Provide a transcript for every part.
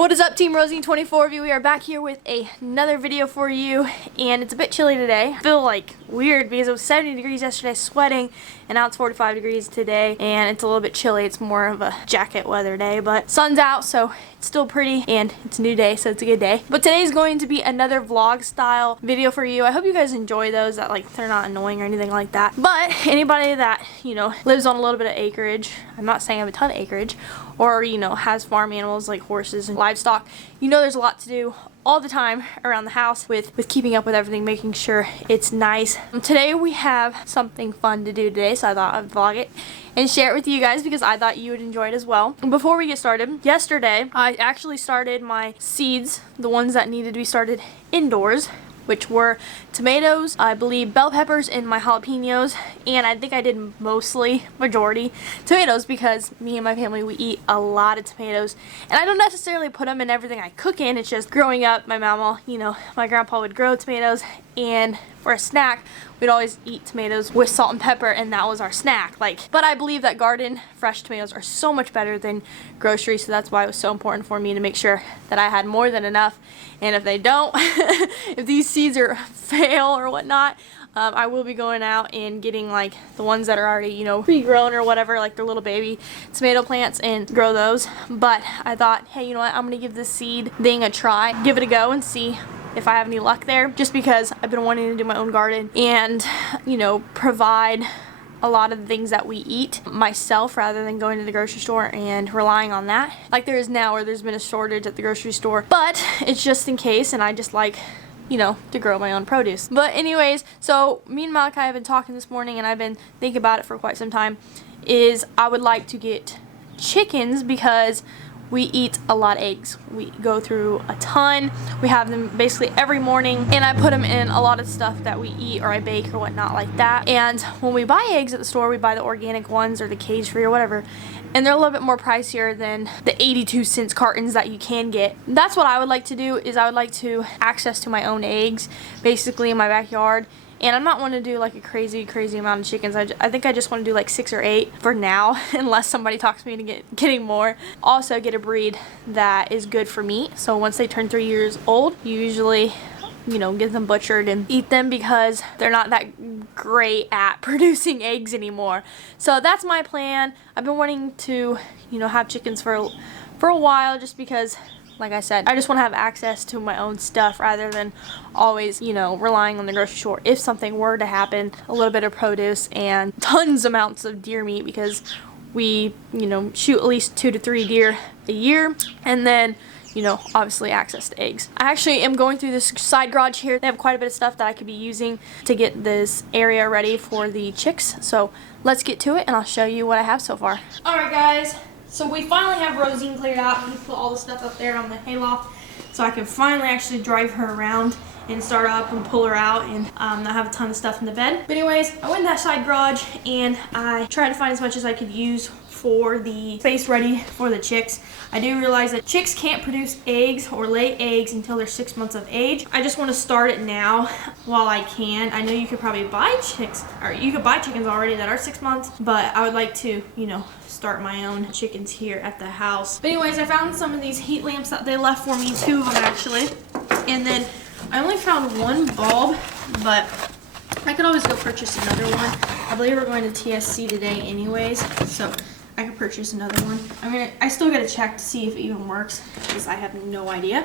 What is up, Team Rosine 24 of you? We are back here with another video for you, and it's a bit chilly today. I feel like weird because it was 70 degrees yesterday, sweating, and now it's 45 degrees today, and it's a little bit chilly. It's more of a jacket weather day, but sun's out, so it's still pretty, and it's a new day, so it's a good day. But today's going to be another vlog style video for you. I hope you guys enjoy those, that like they're not annoying or anything like that. But anybody that, you know, lives on a little bit of acreage, I'm not saying I have a ton of acreage, or, you know, has farm animals like horses and livestock, you know there's a lot to do all the time around the house with keeping up with everything, making sure it's nice. Today we have something fun to do today, so I thought I'd vlog it and share it with you guys because I thought you would enjoy it as well. Before we get started, yesterday I actually started my seeds, the ones that needed to be started indoors, which were tomatoes, I believe bell peppers, and my jalapenos. And I think I did majority tomatoes because me and my family, we eat a lot of tomatoes. And I don't necessarily put them in everything I cook in. It's just growing up, my mama, you know, my grandpa would grow tomatoes, and for a snack we'd always eat tomatoes with salt and pepper, and that was our snack. But I believe that garden fresh tomatoes are so much better than grocery, so that's why it was so important for me to make sure that I had more than enough. And if they don't, if these seeds are fail or whatnot, I will be going out and getting like the ones that are already, you know, pre-grown or whatever, like their little baby tomato plants, and grow those. But I thought, hey, you know what, I'm gonna give this seed thing a try, give it a go and see if I have any luck there, just because I've been wanting to do my own garden and, you know, provide a lot of the things that we eat myself rather than going to the grocery store and relying on that like there is now, where there's been a shortage at the grocery store. But it's just in case, and I just like, you know, to grow my own produce. But anyways, so me and Malachi have been talking this morning, and I've been thinking about it for quite some time, is I would like to get chickens because we eat a lot of eggs. We go through a ton. We have them basically every morning, and I put them in a lot of stuff that we eat or I bake or whatnot like that. And when we buy eggs at the store, we buy the organic ones or the cage-free or whatever, and they're a little bit more pricier than the 82-cent cartons that you can get. That's what I would like to do, is I would like to access to my own eggs basically in my backyard. And I'm not wanting to do like a crazy amount of chickens. I think I just want to do like 6 or 8 for now, unless somebody talks me into getting more. Also get a breed that is good for meat. So once they turn 3 years old, you usually, you know, get them butchered and eat them because they're not that great at producing eggs anymore. So that's my plan. I've been wanting to, you know, have chickens for a while, just because, like I said, I just want to have access to my own stuff rather than always, you know, relying on the grocery store if something were to happen. A little bit of produce and tons amounts of deer meat, because we, you know, shoot at least 2 to 3 deer a year, and then, you know, obviously access to eggs. I actually am going through this side garage here. They have quite a bit of stuff that I could be using to get this area ready for the chicks. So let's get to it, and I'll show you what I have so far. Alright guys, so we finally have Rosine cleared out. We put all the stuff up there on the hayloft so I can finally actually drive her around and start up and pull her out and not have a ton of stuff in the bed. But anyways, I went in that side garage and I tried to find as much as I could use for the space ready for the chicks. I do realize that chicks can't produce eggs or lay eggs until they're 6 months of age. I just want to start it now while I can. I know you could probably buy chicks, or you could buy chickens already that are 6 months, but I would like to, you know, start my own chickens here at the house. But anyways, I found some of these heat lamps that they left for me, 2 of them actually, and then I only found 1 bulb, but I could always go purchase another one. I believe we're going to TSC today anyways, so I could purchase another one. I still gotta check to see if it even works, because I have no idea.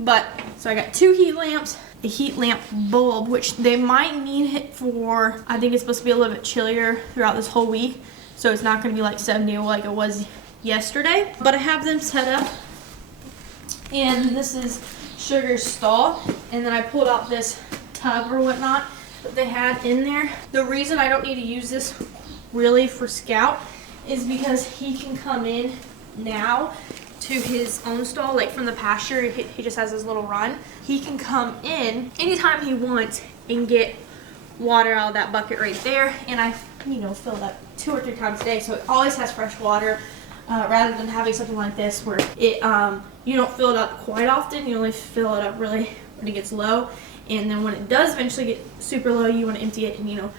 But, so I got 2 heat lamps, a heat lamp bulb, which they might need it for, I think it's supposed to be a little bit chillier throughout this whole week, so it's not gonna be like 70 like it was yesterday. But I have them set up, and this is Sugar's stall, and then I pulled out this tub or whatnot that they had in there. The reason I don't need to use this really for Scout is because he can come in now to his own stall, like from the pasture. He just has his little run. He can come in anytime he wants and get water out of that bucket right there, and I, you know, fill it up 2 or 3 times a day, so it always has fresh water, rather than having something like this where it you don't fill it up quite often. You only fill it up really when it gets low, and then when it does eventually get super low, you want to empty it and, you know,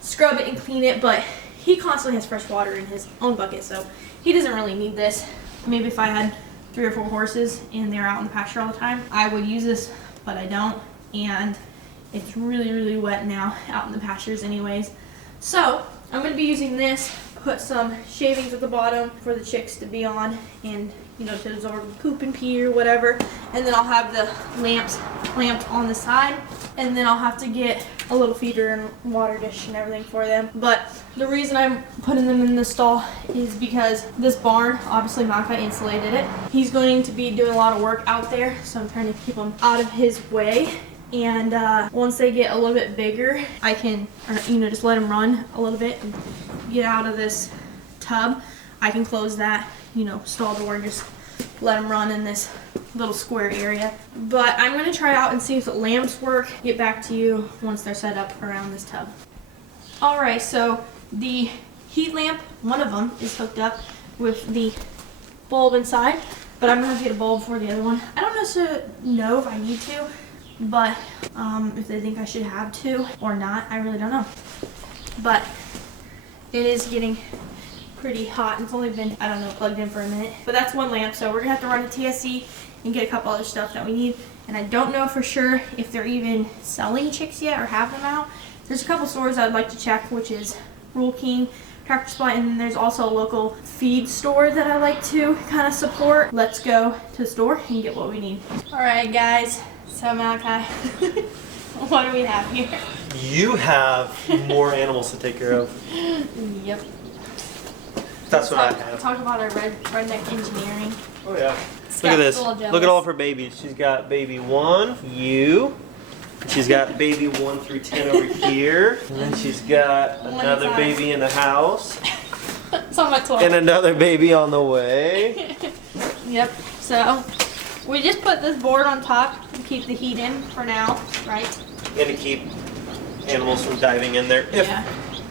scrub it and clean it. But he constantly has fresh water in his own bucket, so he doesn't really need this. Maybe if I had 3 or 4 horses and they're out in the pasture all the time, I would use this, but I don't. And it's really wet now out in the pastures anyways. So I'm going to be using this, put some shavings at the bottom for the chicks to be on and, you know, to absorb poop and pee or whatever. And then I'll have the lamps clamped on the side. And then I'll have to get a little feeder and water dish and everything for them. But the reason I'm putting them in the stall is because this barn, obviously Malachi insulated it. He's going to be doing a lot of work out there, so I'm trying to keep him out of his way. And once they get a little bit bigger, I can, you know, just let them run a little bit and get out of this tub. I can close that, you know, stall door and just let them run in this little square area. But I'm going to try out and see if the lamps work. Get back to you once they're set up around this tub. Alright, so the heat lamp, one of them, is hooked up with the bulb inside, but I'm going to get a bulb for the other one. I don't necessarily know if I need to, but if they think I should have to or not, I really don't know. But it is getting pretty hot, and it's only been, I don't know, plugged in for a minute. But that's one lamp, so we're gonna have to run a TSC and get a couple other stuff that we need. And I don't know for sure if they're even selling chicks yet or have them out. There's a couple stores I'd like to check, which is Rural King, Tractor Supply, and then there's also a local feed store that I like to kind of support. Let's go to the store and get what we need. Alright guys, so Malachi, what do we have here? You have more animals to take care of. Yep. That's what I have. Talk about our redneck engineering. Oh yeah. Look at this. Look at all of her babies. She's got baby 1, you. She's got baby 1 through 10 over here. And then she's got another baby in the house. It's on my 12. And another baby on the way. Yep. So we just put this board on top to keep the heat in for now, right? And to keep animals from diving in there if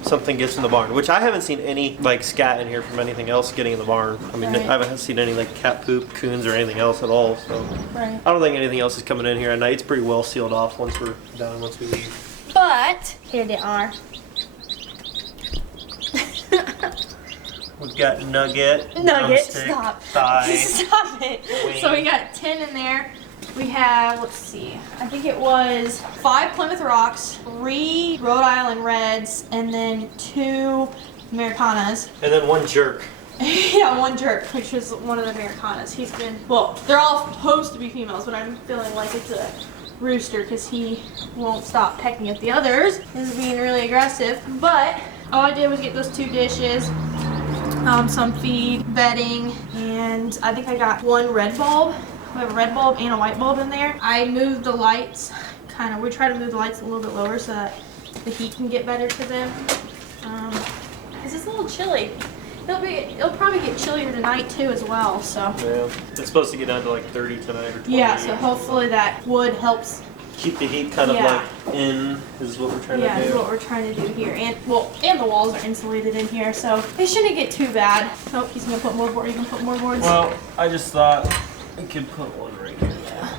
something gets in the barn. Which I haven't seen any like scat in here from anything else getting in the barn. I mean, I haven't seen any like cat poop, coons, or anything else at all. So I don't think anything else is coming in here at night. It's pretty well sealed off once we're done, once we leave. But here they are. We've got nugget, Stop. thigh, Stop it. wing. So we got 10 in there. We have, let's see, I think it was 5 Plymouth Rocks, 3 Rhode Island Reds, and then 2 Americanas. And then 1 jerk. Yeah, 1 jerk, which was one of the Americanas. He's been, well, they're all supposed to be females, but I'm feeling like it's a rooster because he won't stop pecking at the others. He's being really aggressive. But all I did was get those 2 dishes, some feed, bedding, and I think I got 1 red bulb. We have a red bulb and a white bulb in there. I moved the lights, we try to move the lights a little bit lower so that the heat can get better to them. Because it's a little chilly. It'll probably get chillier tonight too as well, so. Yeah, it's supposed to get down to like 30 tonight or 20. Yeah, so hopefully that wood helps. Keep the heat kind of like in is what we're trying to do. Yeah, is what we're trying to do here. And the walls are insulated in here, so it shouldn't get too bad. Oh, he's gonna put more board. You can put more boards. Well, I just thought I could put 1 right here. Yeah.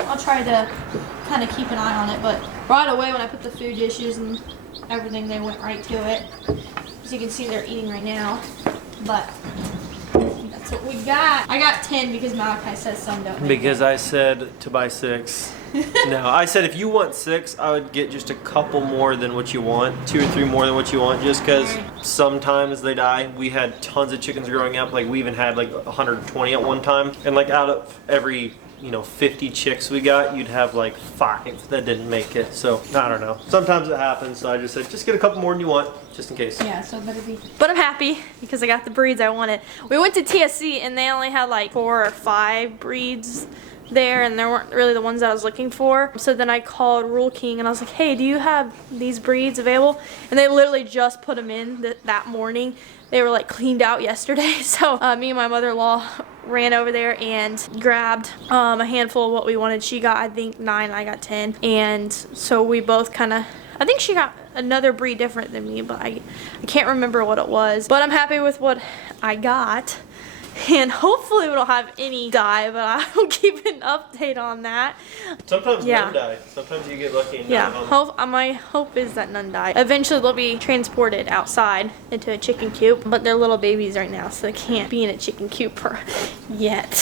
I'll try to kind of keep an eye on it, but right away when I put the food dishes and everything, they went right to it. As you can see, they're eating right now. But that's what we got. I got 10 because Malachi says some don't. Because I said to buy 6. No, I said if you want 6, I would get just a couple more than what you want, 2 or 3 more than what you want, just because sometimes they die. We had tons of chickens growing up. Like we even had like 120 at one time, and like out of every 50 chicks we got, you'd have like 5 that didn't make it. So I don't know. Sometimes it happens. So I just said just get a couple more than you want, just in case. Yeah, so it better be. But I'm happy because I got the breeds I wanted. We went to TSC and they only had like 4 or 5 breeds there, and they weren't really the ones that I was looking for. So then I called Rural King and I was like, hey, do you have these breeds available? And they literally just put them in that morning. They were like cleaned out yesterday. So me and my mother-in-law ran over there and grabbed a handful of what we wanted. She got, I think, 9, I got 10. And so we both kind of, I think she got another breed different than me, but I can't remember what it was. But I'm happy with what I got. and hopefully we don't have any die, but I will keep an update on that. Sometimes none die. Sometimes you get lucky and yeah, none. my hope is that none die. Eventually they'll be transported outside into a chicken coop, but they're little babies right now, so they can't be in a chicken coop yet.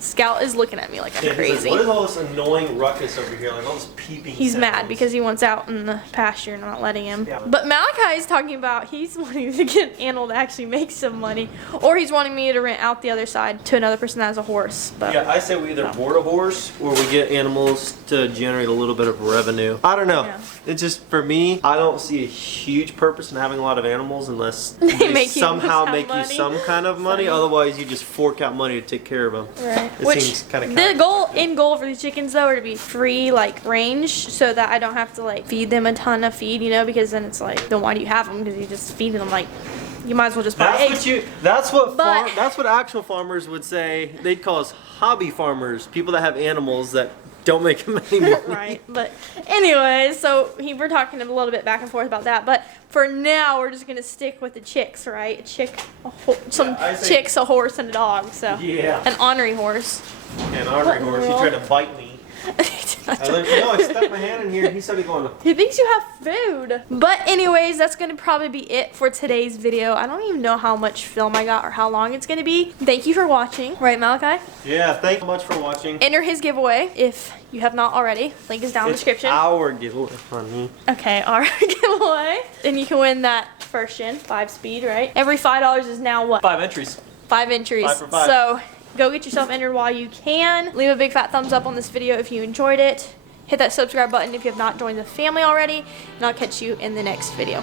Scout is looking at me like I'm crazy. What is all this annoying ruckus over here? Like all this peeping He's sounds? mad because he wants out in the pasture and not letting him. Yeah. But Malachi is talking about he's wanting to get an animal to actually make some money, or he's wanting me to rent out the other side to another person that has a horse. But yeah, I say we either board a horse or we get animals to generate a little bit of revenue. I don't know. Yeah. It's just, for me, I don't see a huge purpose in having a lot of animals unless they somehow make you some kind of money. Otherwise, you just fork out money to take care of them. Right. It Which seems kind of the end goal for these chickens though are to be free like range, so that I don't have to like feed them a ton of feed, you know, because then it's like, then why do you have them? Because you just feed them like, you might as well just buy eggs. That's what actual farmers would say. They'd call us hobby farmers, people that have animals that don't make them any money. Right, but anyways, so we're talking a little bit back and forth about that, but for now we're just gonna stick with the chicks, right? Chicks, a horse, and a dog. So yeah, an ornery horse. An ornery horse. He tried to bite me. I stuck my hand in here and he started going. He thinks you have food. But anyways, that's going to probably be it for today's video. I don't even know how much film I got or how long it's going to be. Thank you for watching. Right, Malachi? Yeah, thank you much for watching. Enter his giveaway if you have not already. Link is down in the description. Our giveaway, honey. Okay, our giveaway. And you can win that first gen, 5-speed, right? Every $5 is now what? 5 entries. 5 entries. 5 for 5. So go get yourself entered while you can. Leave a big fat thumbs up on this video if you enjoyed it. Hit that subscribe button if you have not joined the family already. And I'll catch you in the next video.